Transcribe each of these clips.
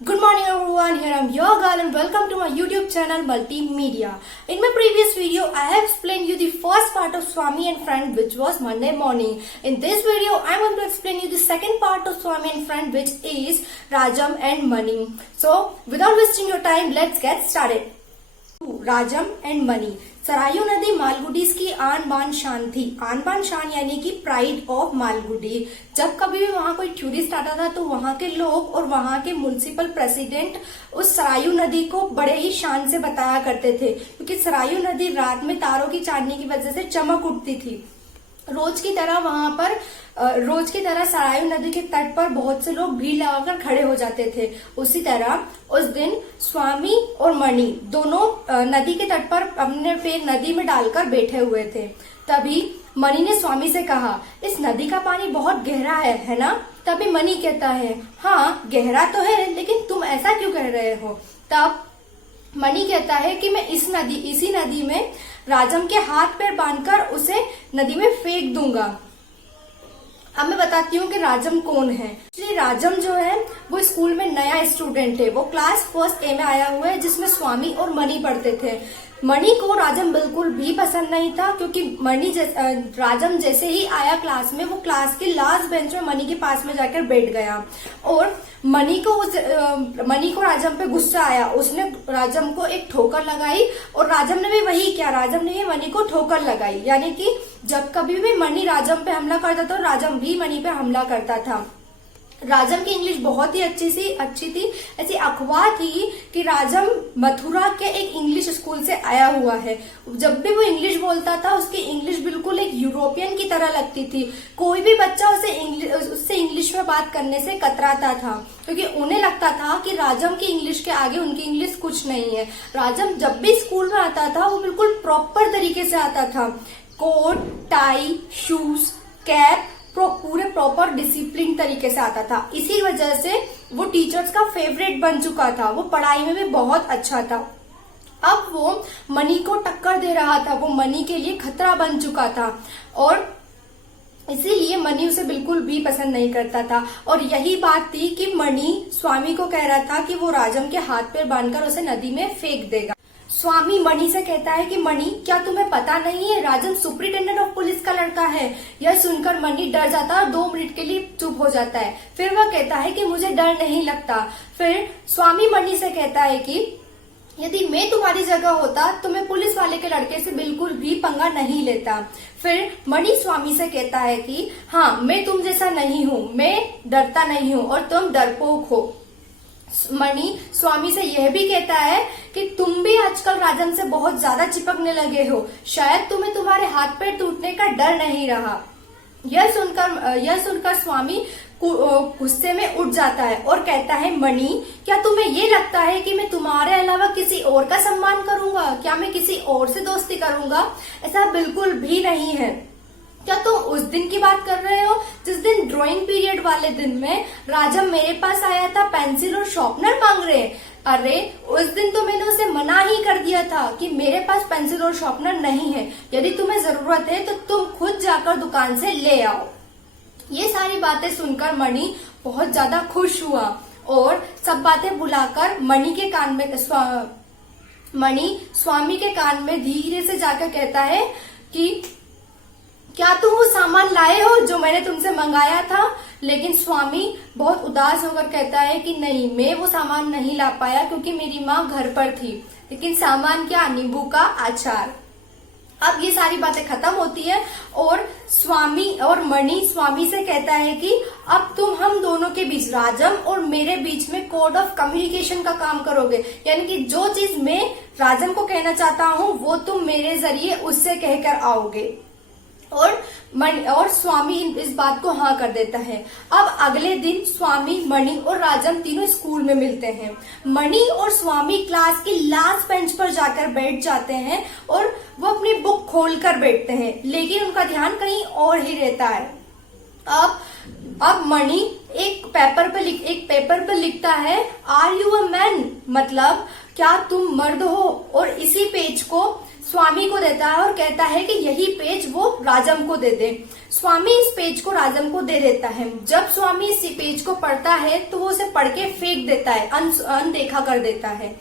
Good morning everyone, here I am your girl and welcome to my YouTube channel Multimedia. In my previous video, I have explained you the first part of Swami and Friend which was Monday morning. In this video, I am going to explain you the second part of Swami and Friend which is Rajam and Mani. So, without wasting your time, let's get started. Rajam and money. Sarayu नदी मालगुडीज की आन बान शान थी। आन बान शान यानी कि प्राइड ऑफ मालगुडी। जब कभी भी वहाँ कोई टूरिस्ट आता था तो वहाँ के लोग और वहाँ के म्युनिसिपल प्रेसिडेंट उस सरायू नदी को बड़े ही शान से बताया करते थे, क्योंकि सरायू नदी रात में तारों की चांदनी की वजह से चमक उठती थी। रोज की तरह सरायू नदी के तट पर बहुत से लोग भीड़ लगाकर खड़े हो जाते थे। उसी तरह उस दिन स्वामी और मणि दोनों नदी के तट पर अपने पैर नदी में डालकर बैठे हुए थे। तभी मणि ने स्वामी से कहा, इस नदी का पानी बहुत गहरा है ना? तभी मणि कहता है, हाँ गहरा तो है, लेकिन तुम ऐसा क्यों कह रहे हो? तब मणि कहता है कि मैं इसी नदी में राजम के हाथ पैर बांधकर उसे नदी में फेंक दूंगा। अब मैं बताती हूँ कि राजम कौन है। एक्चुअली राजम जो है वो स्कूल में नया स्टूडेंट है। वो क्लास फर्स्ट ए में आया हुआ है, जिसमें स्वामी और मणि पढ़ते थे। मणि को राजम बिल्कुल भी पसंद नहीं था, क्योंकि राजम जैसे ही आया क्लास में, वो क्लास के लास्ट बेंच में मणि के पास में जाकर बैठ गया और मणि को राजम पे गुस्सा आया। उसने राजम को एक ठोकर लगाई और राजम ने भी वही किया। राजम ने भी मणि को ठोकर लगाई, यानी कि जब कभी भी मणि राजम पे हमला करता था, राजम भी मणि पे हमला करता था। राजम की इंग्लिश बहुत ही अच्छी थी। ऐसी अफवाह थी कि राजम मथुरा के एक इंग्लिश स्कूल से आया हुआ है। जब भी वो इंग्लिश बोलता था, उसकी इंग्लिश बिल्कुल एक यूरोपियन की तरह लगती थी। कोई भी बच्चा उससे इंग्लिश में बात करने से कतराता था, क्योंकि उन्हें लगता था कि राजम की इंग्लिश के आगे उनकी इंग्लिश कुछ नहीं है। राजम जब भी स्कूल में आता था, वो बिल्कुल प्रॉपर तरीके से आता था। कोट, टाई, शूज, कैप, पूरे प्रॉपर डिसिप्लिन तरीके से आता था। इसी वजह से वो टीचर्स का फेवरेट बन चुका था। वो पढ़ाई में भी बहुत अच्छा था। अब वो मणि को टक्कर दे रहा था। वो मणि के लिए खतरा बन चुका था और इसीलिए मणि उसे बिल्कुल भी पसंद नहीं करता था। और यही बात थी कि मणि स्वामी को कह रहा था कि वो राजम के हाथ पैर बांधकर उसे नदी में फेंक देगा। स्वामी मणि से कहता है कि मणि, क्या तुम्हें पता नहीं है राजम सुपरिटेंडेंट ऑफ पुलिस का लड़का है? यह सुनकर मणि डर जाता है और 2 मिनट के लिए चुप हो जाता है। फिर वह कहता है कि मुझे डर नहीं लगता। फिर स्वामी मणि से कहता है कि यदि मैं तुम्हारी जगह होता तो मैं पुलिस वाले के लड़के से बिल्कुल भी पंगा नहीं लेता। फिर मणि स्वामी से कहता है कि हाँ, मैं तुम जैसा नहीं हूँ, मैं डरता नहीं हूँ और तुम डरपोक हो। मणि स्वामी से यह भी कहता है कि तुम भी आजकल राजम से बहुत ज्यादा चिपकने लगे हो, शायद तुम्हें तुम्हारे हाथ पैर टूटने का डर नहीं रहा। यह सुनकर स्वामी गुस्से में उठ जाता है और कहता है, मणि, क्या तुम्हें ये लगता है कि मैं तुम्हारे अलावा किसी और का सम्मान करूंगा? क्या मैं किसी और से दोस्ती करूंगा? ऐसा बिल्कुल भी नहीं है। क्या तुम उस दिन की बात कर रहे हो जिस दिन ड्राइंग पीरियड वाले दिन में राजम मेरे पास आया था पेंसिल और शार्पनर मांग रहे? अरे उस दिन तो मैंने उसे मना ही कर दिया था कि मेरे पास पेंसिल और शार्पनर नहीं है। यदि तुम्हें जरूरत है तो तुम खुद जाकर दुकान से ले आओ। ये सारी बातें सुनकर मणि बहुत ज्यादा खुश हुआ और सब बातें बुलाकर मणि स्वामी के कान में धीरे से जाकर कहता है कि क्या तुम वो सामान लाए हो जो मैंने तुमसे मंगाया था? लेकिन स्वामी बहुत उदास होकर कहता है कि नहीं, मैं वो सामान नहीं ला पाया क्योंकि मेरी माँ घर पर थी। लेकिन सामान क्या? नींबू का अचार। अब ये सारी बातें खत्म होती है और मणि स्वामी से कहता है कि अब तुम हम दोनों के बीच, राजम और मेरे बीच में कोड ऑफ कम्युनिकेशन का काम करोगे। यानी कि जो चीज मैं राजम को कहना चाहता हूँ वो तुम मेरे जरिए उससे कहकर आओगे। और स्वामी इस बात को हाँ कर देता है। अब अगले दिन स्वामी, मणि और राजम तीनों स्कूल में मिलते हैं। मणि और स्वामी क्लास की लास्ट बेंच पर जाकर बैठ जाते हैं और वो अपनी बुक खोलकर बैठते हैं, लेकिन उनका ध्यान कहीं और ही रहता है। अब मणि एक पेपर पर लिखता है, आर यू अ मैन? मतलब क्या तुम मर्द हो? और इसी पेज को स्वामी को देता है और कहता है कि यही पेज वो राजम को दे दे। स्वामी इस पेज को राजम को दे देता है। जब स्वामी इस पेज को पढ़ता है तो वो उसे पढ़ के फेंक देता है, अनदेखा कर देता है।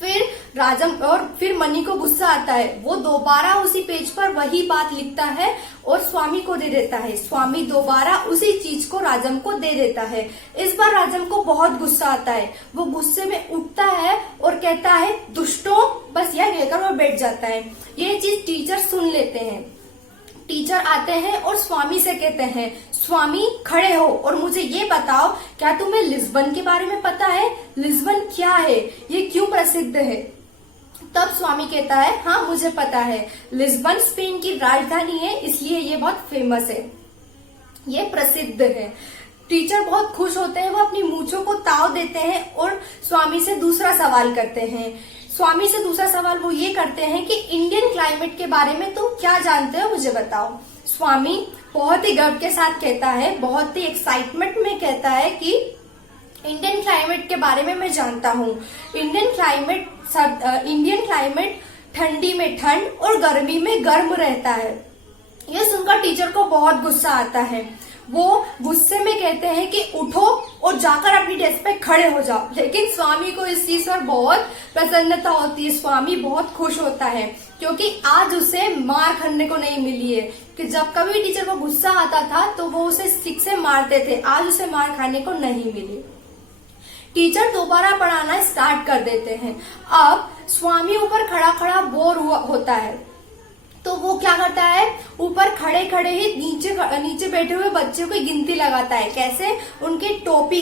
फिर राजम और फिर मनी को गुस्सा आता है, वो दोबारा उसी पेज पर वही बात लिखता है और स्वामी को दे देता है। स्वामी दोबारा उसी चीज को राजम को दे देता है। इस बार राजम को बहुत गुस्सा आता है, वो गुस्से में उठता है और कहता है दुष्टों, बस यह कहकर वो बैठ जाता है। ये चीज टीचर सुन लेते हैं। टीचर आते हैं और स्वामी से कहते हैं, स्वामी खड़े हो और मुझे ये बताओ, क्या तुम्हें लिस्बन के बारे में पता है? लिस्बन क्या है, ये क्यों प्रसिद्ध है? तब स्वामी कहता है, हाँ मुझे पता है, लिस्बन स्पेन की राजधानी है, इसलिए ये बहुत फेमस है, ये प्रसिद्ध है। टीचर बहुत खुश होते हैं, वो अपनी मूंछों को ताव देते हैं और स्वामी से दूसरा सवाल करते हैं। स्वामी से दूसरा सवाल वो ये करते हैं कि इंडियन क्लाइमेट के बारे में तुम क्या जानते हो, मुझे बताओ। स्वामी बहुत ही गर्व के साथ कहता है, बहुत ही एक्साइटमेंट में कहता है कि इंडियन क्लाइमेट के बारे में मैं जानता हूँ। इंडियन क्लाइमेट ठंडी में ठंड और गर्मी में गर्म रहता है। यह सुनकर टीचर को बहुत गुस्सा आता है। वो गुस्से में कहते हैं कि उठो और जाकर अपनी डेस्क पे खड़े हो जाओ। लेकिन स्वामी को इस चीज पर बहुत प्रसन्नता होती है। स्वामी बहुत खुश होता है क्योंकि आज उसे मार खाने को नहीं मिली है। कि जब कभी टीचर को गुस्सा आता था तो वो उसे स्टिक से मारते थे, आज उसे मार खाने को नहीं मिली। टीचर दोबारा पढ़ाना स्टार्ट कर देते हैं। अब स्वामी ऊपर खड़ा खड़ा बोर होता है तो वो क्या करता है, ऊपर खड़े खड़े ही नीचे बैठे हुए बच्चों की गिनती लगाता है। कैसे? उनके टोपी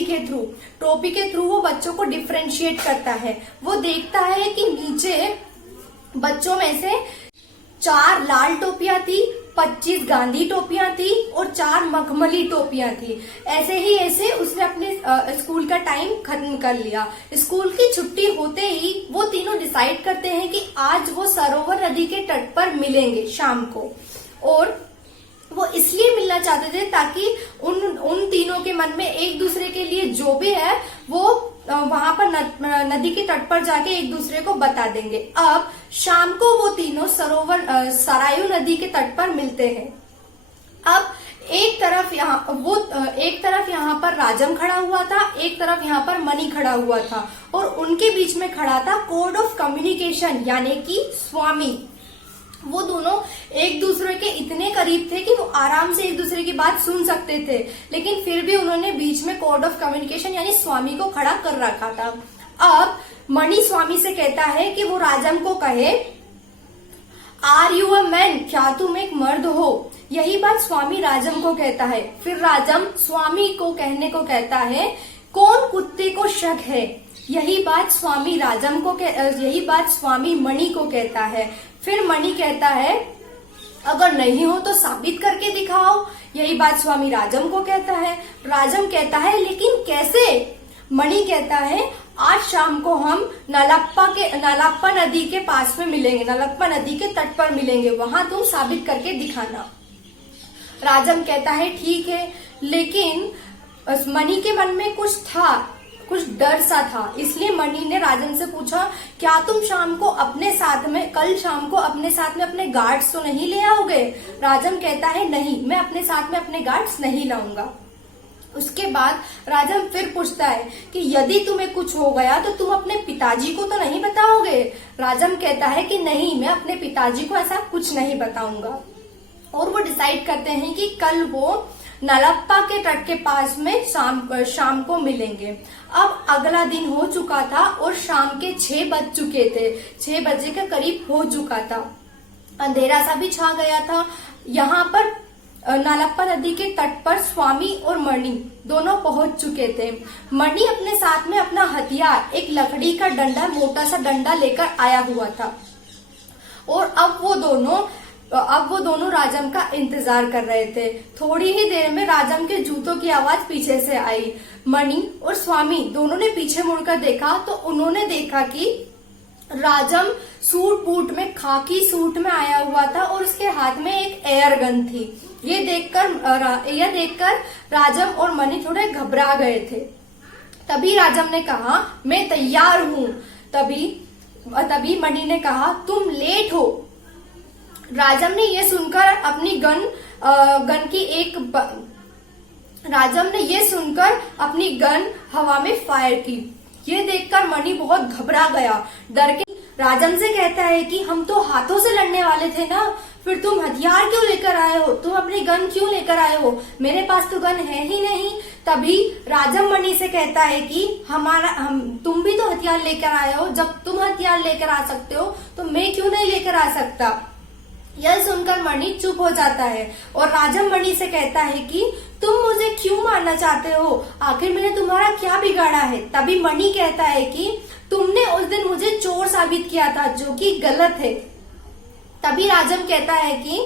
के थ्रू वो बच्चों को डिफरेंशिएट करता है। वो देखता है कि नीचे बच्चों में से 4 लाल टोपियां थी, 25 गांधी टोपियां थी और 4 मखमली टोपियां थी। ऐसे उसने अपने स्कूल का टाइम खत्म कर लिया। स्कूल की छुट्टी होते ही वो तीनों डिसाइड करते हैं कि आज वो सरोवर नदी के तट पर मिलेंगे शाम को। और वो इसलिए मिलना चाहते थे ताकि उन तीनों के मन में एक दूसरे के लिए जो भी है वो वहां पर नदी के तट पर जाके एक दूसरे को बता देंगे। अब शाम को वो तीनों सरायू नदी के तट पर मिलते हैं। अब एक तरफ यहाँ पर राजम खड़ा हुआ था, एक तरफ यहाँ पर मनी खड़ा हुआ था और उनके बीच में खड़ा था कोड ऑफ कम्युनिकेशन यानी कि स्वामी। वो दोनों एक दूसरे के इतने करीब थे कि वो आराम से एक दूसरे की बात सुन सकते थे, लेकिन फिर भी उन्होंने बीच में कोड ऑफ कम्युनिकेशन यानी स्वामी को खड़ा कर रखा था। अब मणि स्वामी से कहता है कि वो राजम को कहे, आर यू अ मैन, क्या तुम एक मर्द हो? यही बात स्वामी राजम को कहता है। फिर राजम स्वामी को कहने को कहता है, कौन कुत्ते को शक है? यही बात स्वामी मणि को कहता है। फिर मणि कहता है, अगर नहीं हो तो साबित करके दिखाओ। यही बात स्वामी राजम को कहता है। राजम कहता है, लेकिन कैसे? मणि कहता है, आज शाम को हम नलप्पा नदी के पास में मिलेंगे, नलप्पा नदी के तट पर मिलेंगे, वहां तुम साबित करके दिखाना। राजम कहता है, ठीक है, लेकिन मणि के मन में कुछ डर सा था, इसलिए मणि ने राजन से पूछा, क्या तुम कल शाम को अपने साथ में अपने गार्ड्स तो नहीं ले आओगे? राजन कहता है, नहीं, मैं अपने साथ में अपने गार्ड्स नहीं लाऊंगा। उसके बाद राजन फिर पूछता है कि यदि तुम्हें कुछ हो गया तो तुम अपने पिताजी को तो नहीं बताओगे? राजन कहता है कि नहीं, मैं अपने पिताजी को ऐसा कुछ नहीं बताऊंगा। और वो डिसाइड करते हैं कि कल वो नलप्पा के तट के पास में शाम को मिलेंगे। अब अगला दिन हो चुका था और शाम के 6 बज चुके थे, 6 बजे के करीब हो चुका था। अंधेरा सा भी छा गया था। यहाँ पर नलप्पा नदी के तट पर स्वामी और मणि दोनों पहुंच चुके थे। मणि अपने साथ में अपना हथियार, एक लकड़ी का डंडा, मोटा सा डंडा लेकर आया हुआ था और अब वो दोनों राजम का इंतजार कर रहे थे। थोड़ी ही देर में राजम के जूतों की आवाज पीछे से आई। मणि और स्वामी दोनों ने पीछे मुड़कर देखा तो उन्होंने देखा कि राजम सूट बूट में, खाकी सूट में आया हुआ था और उसके हाथ में एक एयर गन थी। ये देखकर राजम और मणि थोड़े घबरा गए थे। तभी राजम ने कहा, मैं तैयार हूँ। तभी तभी मणि ने कहा तुम लेट हो। राजम ने यह सुनकर अपनी गन हवा में फायर की। ये देखकर मणि बहुत घबरा गया। डर के राजम से कहता है कि हम तो हाथों से लड़ने वाले थे ना, फिर तुम हथियार क्यों लेकर आए हो? तुम अपनी गन क्यों लेकर आए हो? मेरे पास तो गन है ही नहीं। तभी राजम मणि से कहता है कि तुम भी तो हथियार लेकर आए हो। जब तुम हथियार लेकर आ सकते हो तो मैं क्यों नहीं लेकर आ सकता? यह सुनकर मणि चुप हो जाता है और राजम मणि से कहता है कि तुम मुझे क्यों मारना चाहते हो? आखिर मैंने तुम्हारा क्या बिगाड़ा है? तभी मणि कहता है कि तुमने उस दिन मुझे चोर साबित किया था, जो कि गलत है। तभी राजम कहता है कि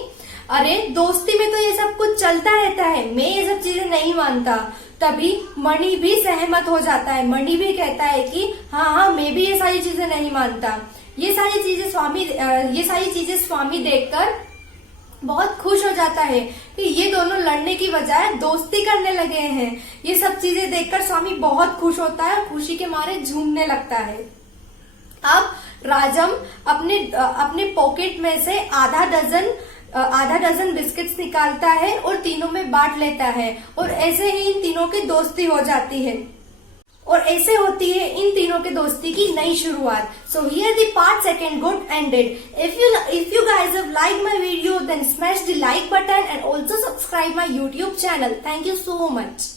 अरे दोस्ती में तो ये सब कुछ चलता रहता है, मैं ये सब चीजें नहीं मानता। तभी मणि भी सहमत हो जाता है। मणि भी कहता है कि हाँ, मैं भी ये सारी चीजें नहीं मानता। ये सारी चीजें स्वामी देखकर बहुत खुश हो जाता है कि ये दोनों लड़ने की बजाय दोस्ती करने लगे हैं। ये सब चीजें देखकर स्वामी बहुत खुश होता है, खुशी के मारे झूमने लगता है। अब राजम अपने पॉकेट में से आधा डजन बिस्किट्स निकालता है और तीनों में बांट लेता है, और ऐसे ही इन तीनों की दोस्ती हो जाती है। और ऐसे होती है इन तीनों के दोस्ती की नई शुरुआत। So here the part second got ended. If you guys have liked my video, then smash the like button and also subscribe my YouTube channel. Thank you so much.